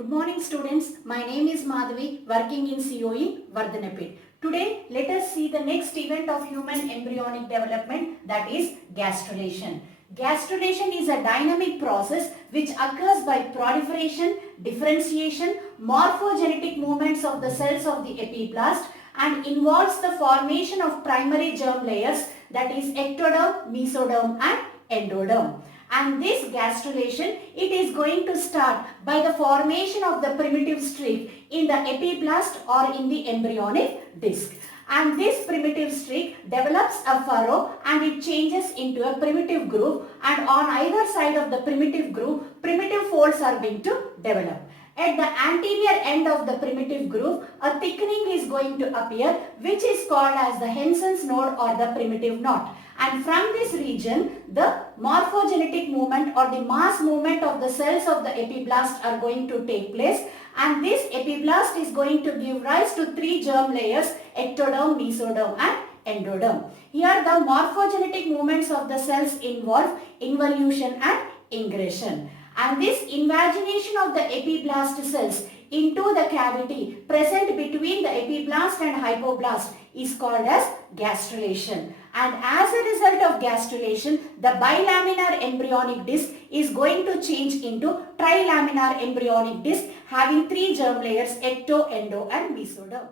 Good morning students, my name is Madhavi working in COE Vardhanapet. Today let us see the next event of human embryonic development, that is gastrulation. Gastrulation is a dynamic process which occurs by proliferation, differentiation, morphogenetic movements of the cells of the epiblast and involves the formation of primary germ layers, that is ectoderm, mesoderm and endoderm. And this gastrulation, it is going to start by the formation of the primitive streak in the epiblast or in the embryonic disc. And this primitive streak develops a furrow and it changes into a primitive groove, and on either side of the primitive groove, primitive folds are going to develop. At the anterior end of the primitive groove, a thickening is going to appear, which is called as the Hensen's node or the primitive knot. And from this region, the morphogenetic movement or the mass movement of the cells of the epiblast are going to take place. And this epiblast is going to give rise to three germ layers, ectoderm, mesoderm and endoderm. Here the morphogenetic movements of the cells involve involution and ingression. And this invagination of the epiblast cells into the cavity present between the epiblast and hypoblast is called as gastrulation. And as a result of gastrulation, the bilaminar embryonic disc is going to change into trilaminar embryonic disc having three germ layers, ecto, endo and mesoderm.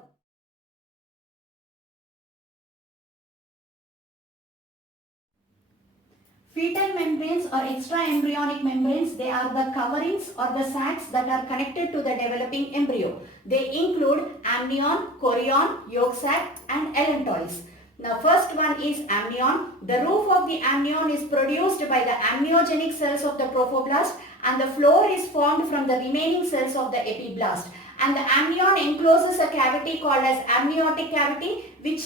Fetal membranes or extraembryonic membranes, they are the coverings or the sacs that are connected to the developing embryo. They include amnion, chorion, yolk sac and allantois. Now first one is amnion. The roof of the amnion is produced by the amniogenic cells of the trophoblast and the floor is formed from the remaining cells of the epiblast. And the amnion encloses a cavity called as amniotic cavity, which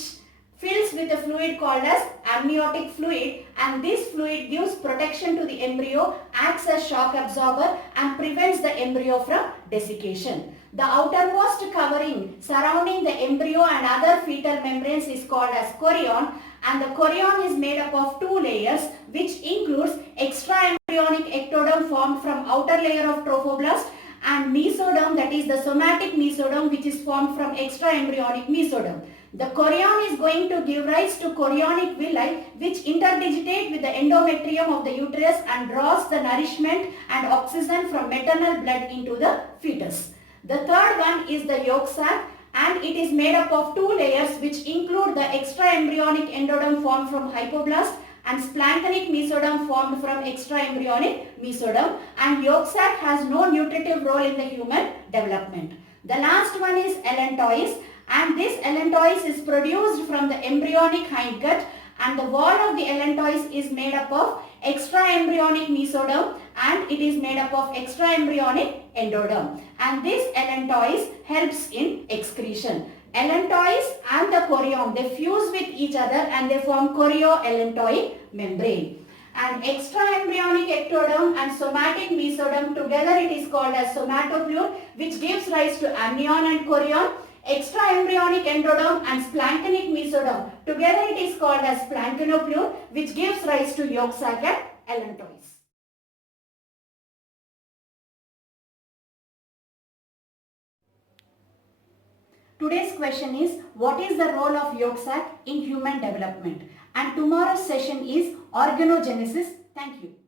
fills with a fluid called as amniotic fluid, and this fluid gives protection to the embryo, acts as shock absorber and prevents the embryo from desiccation. The outermost covering surrounding the embryo and other fetal membranes is called as chorion, and the chorion is made up of two layers, which includes extraembryonic ectoderm formed from outer layer of trophoblast and mesoderm, that is the somatic mesoderm, which is formed from extraembryonic mesoderm. The chorion is going to give rise to chorionic villi, which interdigitate with the endometrium of the uterus and draws the nourishment and oxygen from maternal blood into the fetus. The third one is the yolk sac, and it is made up of two layers which include the extraembryonic endoderm formed from hypoblast and splanchnic mesoderm formed from extraembryonic mesoderm, and yolk sac has no nutritive role in the human development. The last one is allantois, and this allantois is produced from the embryonic hindgut, and the wall of the allantois is made up of extraembryonic mesoderm and it is made up of extraembryonic endoderm, and this allantois helps in excretion. Allantois and the chorion, they fuse with each other and they form chorioallantoic membrane. And extraembryonic ectoderm and somatic mesoderm together it is called as somatoplure, which gives rise to amnion and chorion. Extraembryonic endoderm and splanchnic mesoderm together it is called as splanchnoplure, which gives rise to yolk sac and allantois. Today's question is, what is the role of yolk sac in human development? And tomorrow's session is organogenesis. Thank you.